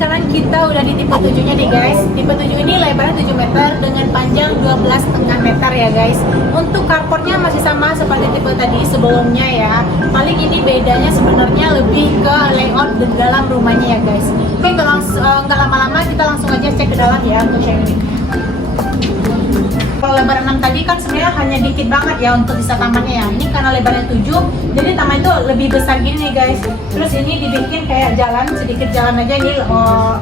sekarang kita udah di tipe 7 nya nih guys. Tipe 7 ini lebarnya 7 meter dengan panjang 12,5 meter ya guys. Untuk carportnya masih sama seperti tipe tadi sebelumnya ya. Paling ini bedanya sebenarnya lebih ke layout di dalam rumahnya ya guys. Oke, nggak lama-lama kita langsung aja cek ke dalam ya untuk sharing. Kalau lebar 6 tadi kan sebenarnya hanya dikit banget ya untuk sisa tamannya ya. Ini karena lebarnya 7, jadi taman itu lebih besar gini nih guys. Terus ini dibikin kayak jalan, sedikit jalan aja ini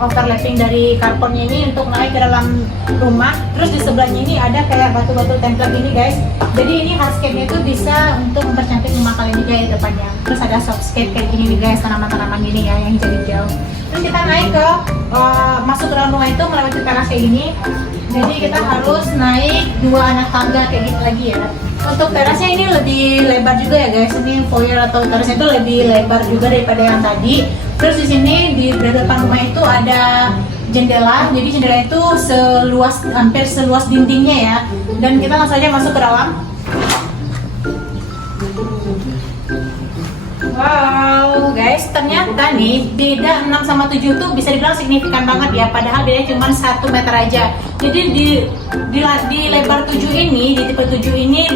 overlapping dari carportnya ini untuk naik ke dalam rumah. Terus di sebelahnya ini ada kayak batu-batu template ini guys. Jadi ini hardscape-nya itu bisa untuk mempercantik rumah kalian juga ya depannya. Terus ada softscape kayak gini nih guys, tanaman-tanaman gini ya yang hijau-hijau. Terus kita naik ke masuk ke dalam rumah itu melewati teras kayak gini. Jadi kita harus naik 2 anak tangga kayak gitu lagi ya. Untuk terasnya ini lebih lebar juga ya guys. Ini foyer atau terasnya itu lebih lebar juga daripada yang tadi. Terus di sini di depan rumah itu ada jendela. Jadi jendela itu hampir seluas dindingnya ya. Dan kita langsung aja masuk ke dalam. Wow guys, ternyata nih beda 6 sama 7 tuh bisa dibilang signifikan banget ya. Padahal bedanya cuma 1 meter aja. Jadi di lebar 7 ini, di tipe 7 ini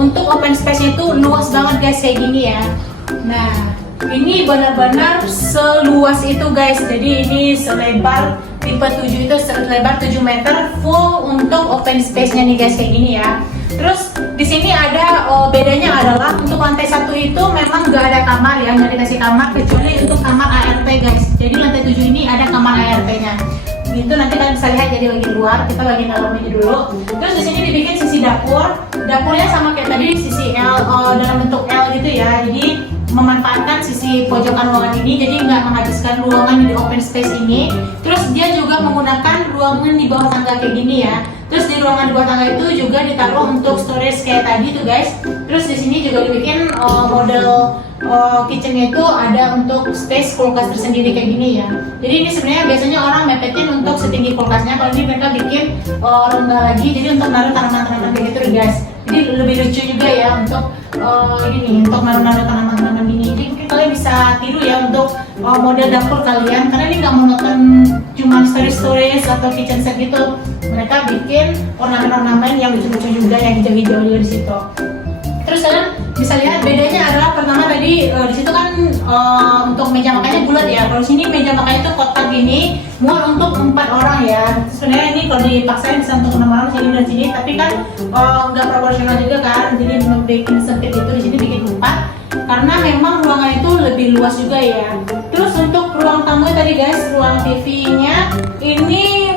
untuk open space-nya itu luas banget guys kayak gini ya. Nah, ini benar-benar seluas itu guys. Jadi ini selebar tipe 7 itu selebar 7 meter full untuk open space-nya nih guys kayak gini ya. Terus di sini ada bedanya adalah untuk lantai 1 itu memang nggak ada kamar ya, nggak dikasih kamar kecuali untuk kamar ART guys. Jadi lantai 7 ini ada kamar ART-nya. Itu nanti kalian bisa lihat jadi bagian luar, kita bagian dalamnya dulu. Terus di sini dibikin sisi dapur. Dapurnya sama kayak tadi sisi L dalam bentuk L gitu ya. Jadi memanfaatkan sisi pojokan ruangan ini, jadi nggak menghabiskan ruangan di open space ini. Terus dia juga menggunakan ruangan di bawah tangga kayak gini ya. Terus di ruangan di bawah tangga itu juga ditaruh untuk storage kayak tadi tuh guys. Terus di sini juga dibikin model kitchennya itu ada untuk space kulkas tersendiri kayak gini ya. Jadi ini sebenarnya biasanya orang mepetin untuk setinggi kulkasnya. Kalau ini mereka bikin rendah lagi, jadi untuk naruh tanaman-tanaman kayak gitu guys. Jadi lebih lucu juga ya untuk ini untuk naruh-naruh tanaman-tanaman ini. Jadi mungkin kalian bisa tiru ya untuk model dapur kalian, karena ini nggak monoton cuma storage atau kitchen set gitu. Mereka bikin ornamen-ornamen yang lucu-lucu juga, yang hijau-hijau juga di situ. Terus kalian bisa lihat bedanya adalah pertama tadi di situ kan untuk meja makannya bulat ya. Kalau sini meja makannya itu kotak gini, muat untuk 4 orang ya. Sebenarnya ini kalau dipaksain bisa untuk 6 orang sini dan sini, tapi kan nggak proporsional juga kan. Jadi bikin sempit itu di sini bikin 4 karena memang ruangan itu lebih luas juga ya. Terus untuk ruang tamu tadi guys, ruang TV-nya ini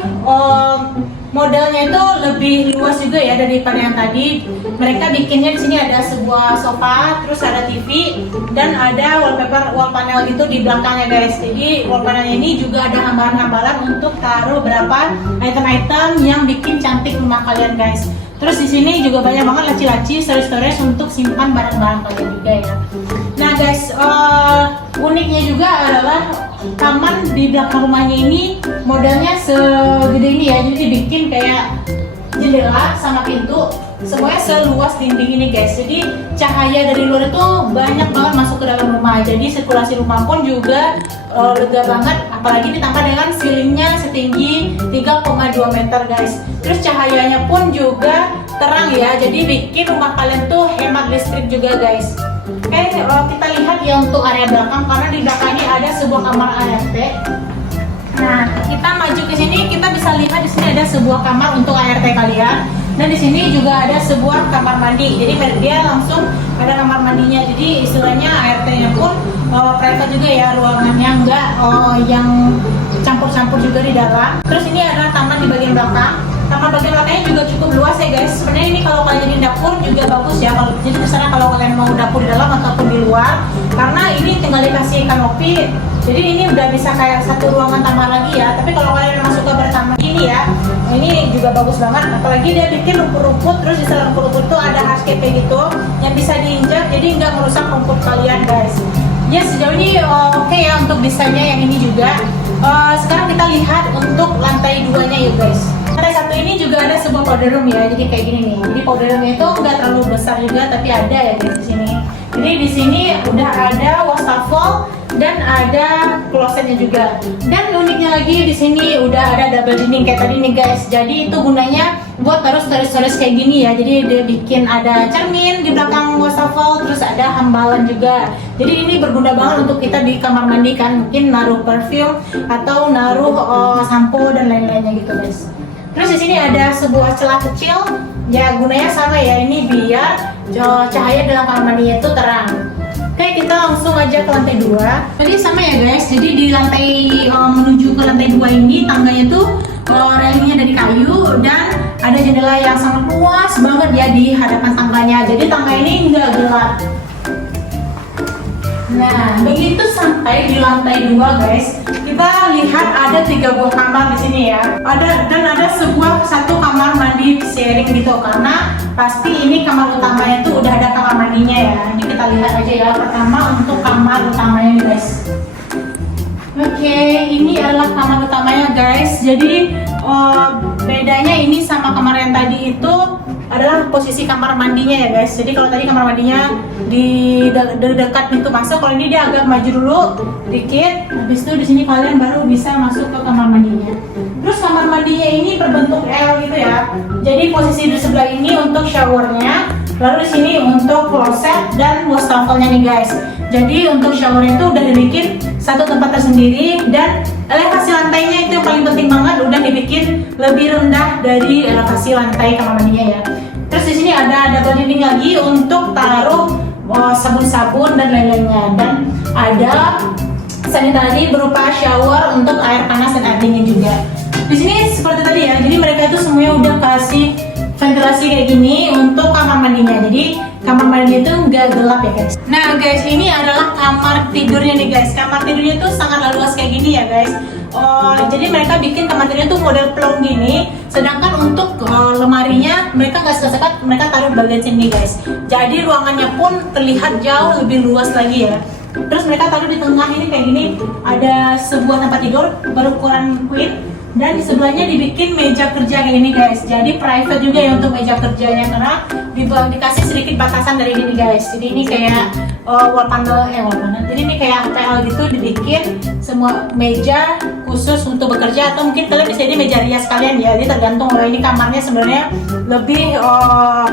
modelnya itu lebih luas juga ya daripada yang tadi. Mereka bikinnya di sini ada sebuah sofa, terus ada TV dan ada wall panel gitu di belakangnya guys. Jadi wall panelnya ini juga ada hambalan-hambalan untuk taruh berapa item-item yang bikin cantik rumah kalian guys. Terus di sini juga banyak banget laci-laci, storage untuk simpan barang-barang kalian juga ya. Nah guys, uniknya juga adalah taman di belakang rumahnya ini modelnya segede ini ya. Jadi dibikin kayak jendela sama pintu, semuanya seluas dinding ini guys. Jadi cahaya dari luar itu banyak banget masuk ke dalam rumah. Jadi sirkulasi rumah pun juga lega banget. Apalagi ditambah dengan ceilingnya setinggi 3,2 meter guys. Terus cahayanya pun juga terang ya. Jadi bikin rumah kalian tuh hemat listrik juga guys. Oke, kita lihat ya untuk area belakang, karena di belakang ini ada sebuah kamar ART. Nah, kita maju ke sini, kita bisa lihat di sini ada sebuah kamar untuk ART kalian. Dan di sini juga ada sebuah kamar mandi. Jadi dia langsung ada kamar mandinya. Jadi istilahnya ART-nya pun private juga ya, ruangannya enggak yang campur-campur juga di dalam. Terus ini adalah taman di bagian belakang. Taman bagian belakangnya juga cukup luas ya guys. Sebenarnya ini kalau kalian jadi dapur juga bagus ya. Jadi terserah kalau kalian mau dapur di dalam ataupun di luar. Karena ini tinggal dikasih kanopi. Jadi ini udah bisa kayak satu ruangan tambah lagi ya. Tapi kalau kalian memang suka bertambah ini ya, ini juga bagus banget. Apalagi dia bikin rumput-rumput, terus di dalam rumput-rumput itu ada hardscape kayak gitu yang bisa diinjak, jadi nggak merusak rumput kalian guys. Ya sejauh ini oke ya untuk desainnya yang ini juga. Sekarang kita lihat untuk lantai 2-nya ya guys. Lantai 1 ini juga ada sebuah powder room ya, jadi kayak gini nih. Jadi powder roomnya itu nggak terlalu besar juga, tapi ada ya guys di sini. Jadi di sini udah ada wastafel dan ada klosetnya juga. Dan uniknya lagi di sini udah ada double dinding kayak tadi nih guys. Jadi itu gunanya buat taruh storage kayak gini ya. Jadi dia bikin ada cermin di belakang wastafel, terus ada hambalan juga. Jadi ini berguna banget untuk kita di kamar mandi kan, mungkin naruh perfume atau naruh sampo dan lain-lainnya gitu guys. Terus di sini ada sebuah celah kecil, ya gunanya sama ya, ini biar cahaya dalam kamar mandinya itu terang. Oke, kita langsung aja ke lantai 2. Jadi sama ya guys, jadi di lantai menuju ke lantai 2 ini tangganya tuh railingnya dari kayu dan ada jendela yang sangat luas banget ya di hadapan tangganya. Jadi tangga ini nggak gelap. Nah, begitu sampai di lantai 2 guys, kita lihat ada 3 buah kamar di sini ya. Ada satu kamar mandi sharing gitu, karena pasti ini kamar utamanya tuh udah ada kamar mandinya ya. Ini kita lihat aja ya. Pertama untuk kamar utamanya nih guys. Oke, ini adalah kamar utamanya guys. Jadi bedanya ini sama kamar yang tadi itu adalah posisi kamar mandinya ya guys. Jadi kalau tadi kamar mandinya di dekat pintu masuk, kalau ini dia agak maju dulu dikit. Habis itu di sini kalian baru bisa masuk ke kamar mandinya. Terus kamar mandinya ini berbentuk L gitu ya. Jadi posisi di sebelah ini untuk showernya, lalu di sini untuk kloset dan wastafelnya nih guys. Jadi untuk showernya itu udah dibikin satu tempat tersendiri, dan elevasi lantainya itu yang paling penting banget, udah dibikin lebih rendah dari elevasi lantai kamar mandinya ya. Terus di sini ada double dinding lagi untuk taruh sabun-sabun dan lain-lainnya, dan ada sanitary berupa shower untuk air panas dan air dingin juga. Di sini seperti tadi ya, jadi mereka itu semuanya udah kasih ventilasi kayak gini untuk kamar mandinya. Jadi kamar mandinya itu nggak gelap ya guys. Nah guys, ini adalah kamar tidurnya nih guys. Kamar tidurnya tuh sangat luas kayak gini ya guys. Jadi mereka bikin kamar tidurnya tuh model plong gini. Sedangkan untuk lemarinya mereka nggak sekat-sekat, mereka taruh bagian sini guys. Jadi ruangannya pun terlihat jauh lebih luas lagi ya. Terus mereka taruh di tengah ini kayak gini, ada sebuah tempat tidur berukuran queen, dan di sebelahnya dibikin meja kerja kayak gini guys. Jadi private juga ya untuk meja kerjanya, karena dikasih sedikit batasan dari ini guys. Jadi ini kayak wall panel. Jadi ini kayak PL gitu, dibikin semua meja khusus untuk bekerja, atau mungkin kalian bisa jadi meja rias kalian ya. Jadi tergantung loh, ini kamarnya sebenarnya lebih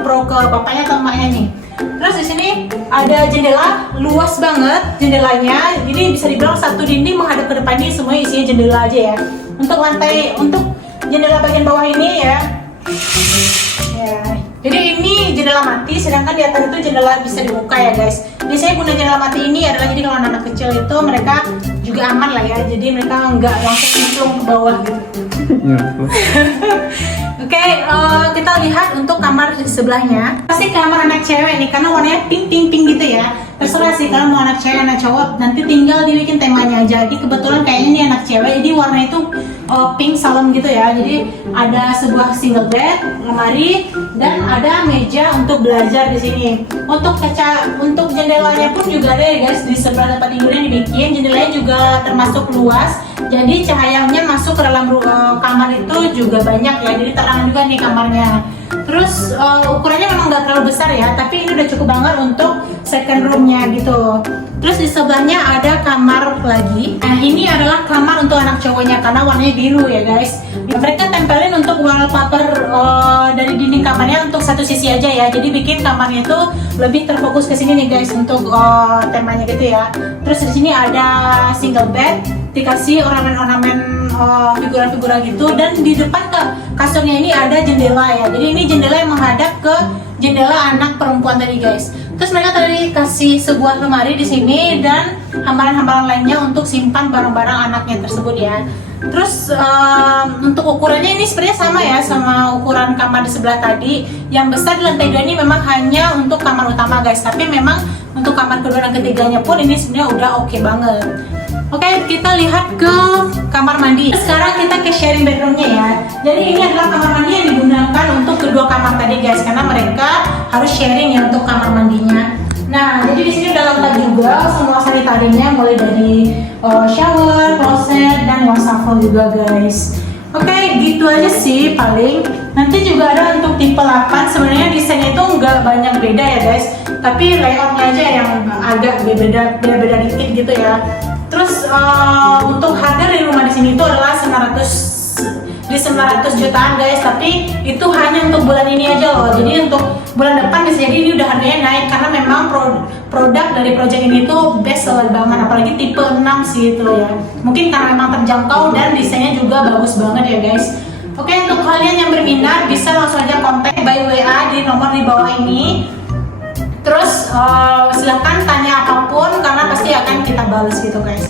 pro ke bapaknya atau emaknya nih. Terus di sini ada jendela, luas banget jendelanya. Jadi bisa dibilang satu dinding menghadap ke depan, ini semuanya isinya jendela aja ya. Untuk lantai, untuk jendela bagian bawah ini ya. Jadi ini jendela mati, sedangkan di atas itu jendela bisa dibuka ya guys. Biasanya guna jendela mati ini adalah jadi kalau anak kecil itu mereka juga aman lah ya. Jadi mereka nggak langsung nyemplung ke bawah gitu. Oke, kita lihat untuk kamar di sebelahnya. Pasti kamar anak cewek nih, karena warnanya pink gitu ya. Terserah sih kalau mau anak cewek, anak cowok, nanti tinggal dibikin temanya. Jadi kebetulan kayaknya ini anak cewek, jadi warna itu pink salon gitu ya. Jadi ada sebuah single bed, lemari, dan ada meja untuk belajar di sini. Untuk kaca, untuk jendelanya pun juga ada ya guys. Di sebelah tempat tidurnya dibikin, jendelanya juga termasuk luas. Jadi cahayanya masuk ke dalam kamar itu juga banyak ya. Jadi terang juga nih kamarnya. Terus ukurannya memang nggak terlalu besar ya, tapi ini udah cukup banget untuk second roomnya gitu. Terus di sebelahnya ada kamar lagi. Nah ini adalah kamar untuk anak cowoknya karena warnanya biru ya guys. Mereka tempelin untuk wallpaper dari dinding kamarnya untuk satu sisi aja ya. Jadi bikin kamarnya itu lebih terfokus ke sini nih guys untuk temanya gitu ya. Terus di sini ada single bed, dikasih ornamen-ornamen figuran-figuran gitu, dan di depan ke kasurnya ini ada jendela ya. Jadi ini jendela yang menghadap ke jendela anak perempuan tadi guys. Terus mereka tadi kasih sebuah lemari di sini dan hambaran-hambaran lainnya untuk simpan barang-barang anaknya tersebut ya. Terus untuk ukurannya ini sebenarnya sama ya sama ukuran kamar di sebelah tadi. Yang besar di lantai 2 ini memang hanya untuk kamar utama guys, tapi memang untuk kamar kedua dan ketiganya pun ini sebenarnya udah oke banget. Oke, kita lihat ke kamar mandi. Sekarang kita ke sharing bedroomnya ya. Jadi ini adalah kamar mandi yang digunakan untuk kedua kamar tadi guys, karena mereka harus sharing ya untuk kamar mandinya. Nah, jadi di sini udah lengkap juga semua sanitarinya, mulai dari shower, closet, dan wastafel juga guys. Oke, gitu aja sih paling. Nanti juga ada untuk tipe 8. Sebenarnya desainnya itu nggak banyak beda ya guys, tapi layoutnya aja yang agak beda dikit gitu ya. Terus untuk harga dari rumah di sini itu adalah 900 jutaan guys, tapi itu hanya untuk bulan ini aja loh. Jadi untuk bulan depan bisa jadi ini udah harganya naik, karena memang produk dari project ini tuh best seller banget, apalagi tipe 6 sih itu ya. Mungkin karena memang terjangkau dan desainnya juga bagus banget ya guys. Oke, untuk kalian yang berminat bisa langsung aja kontak by WA di nomor di bawah ini. Terus silahkan tanya apapun, karena pasti akan kita balas gitu guys.